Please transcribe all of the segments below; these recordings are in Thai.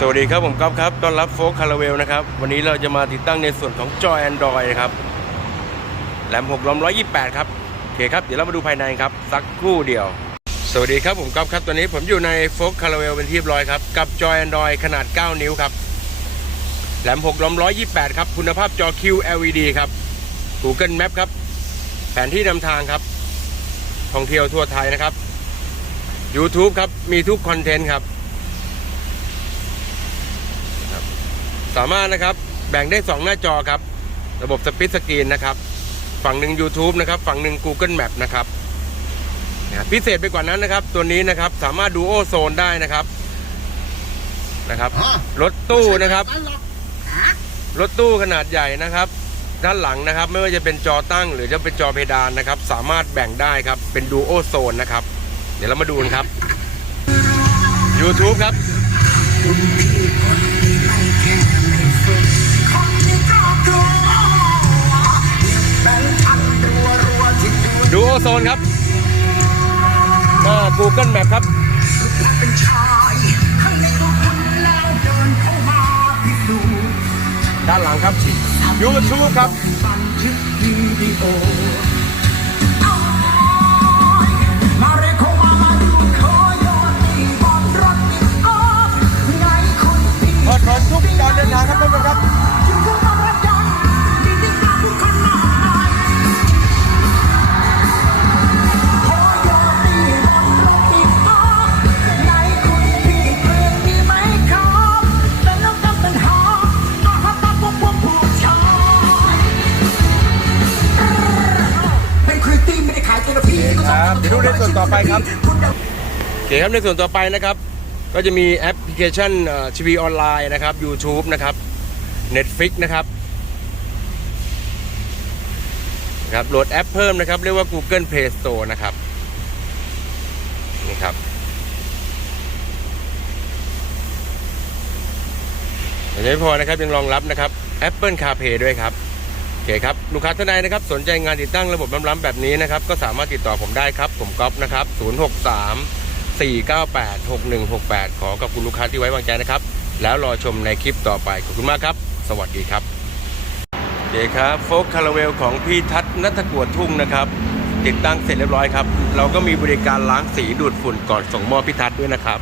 สวัสดีครับผมก๊อฟครับต้อนรับโฟกคาราเวลนะครับ วันนี้เราจะมาติดตั้งในส่วนของจอ Android นะครับแหลม6ลม128 ครับโอเคครับ เดี๋ยวเรามาดูภายในครับ สักครู่เดียว สวัสดีครับผมก๊อฟครับตอนนี้ผมอยู่ในโฟกคาราเวลเป็นที่เรียบร้อยครับ กับจอ Android ขนาด 9 นิ้วครับแหลม6ลม128 ครับ คุณภาพจอ QLED ครับ Google Map ครับ แผนที่นำทางครับ ท่องเที่ยวทั่วไทยนะครับ YouTube ครับมีทุกคอนเทนต์ครับ สามารถนะครับแบ่งได้ 2 หน้าจอครับ ระบบสปิทสกรีนนะครับ ฝั่งหนึ่ง YouTube นะครับ ฝั่งหนึ่ง Google Map นะครับนะพิเศษไปกว่านั้นนะครับ ตัวนี้นะครับสามารถดูโอโซนได้นะครับนะครับ รถตู้นะครับ รถตู้ขนาดใหญ่นะครับ ด้านหลังนะครับ ไม่ว่าจะเป็นจอตั้งหรือจะเป็นจอเพดานนะครับ สามารถแบ่งได้ครับเป็นดูโอโซนนะครับ เดี๋ยวเรามาดูกันครับ YouTube ครับ ดูโอโซนครับมา Google Map ครับด้านหลังครับ YouTube ครับ ครับเดี๋ยวดูในส่วนต่อไปครับโอเคครับในส่วนต่อไปนะครับ ก็จะมีแอปพลิเคชันทีวีออนไลน์นะครับ YouTube นะครับ Netflix นะครับครับโหลดแอปเพิ่มนะครับ เรียกว่า Google Play Store นะครับนี่ครับย่างไม่พอนะครับยังรองรับนะครับ Apple CarPlay ด้วยครับ อเคครับ ลูกค้าท่านใดนะครับ สนใจงานติดตั้งระบบล้ำๆแบบนี้นะครับ ก็สามารถติดต่อผมได้ครับ ผมก๊อฟนะครับ 063 498 6168 ขอกับคุณลูกค้าที่ไว้วางใจนะครับ แล้วรอชมในคลิปต่อไป ขอบคุณมากครับ สวัสดีครับโอเคครับโฟกคาราเวลของพี่ทัศนัทกวดทุ่งนะครับ ติดตั้งเสร็จเรียบร้อยครับ เราก็มีบริการล้างสีดูดฝุ่นก่อนส่งมอบพี่ทัศด้วยนะครับ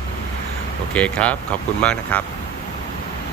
โอเคครับ ขอบคุณมากนะครับ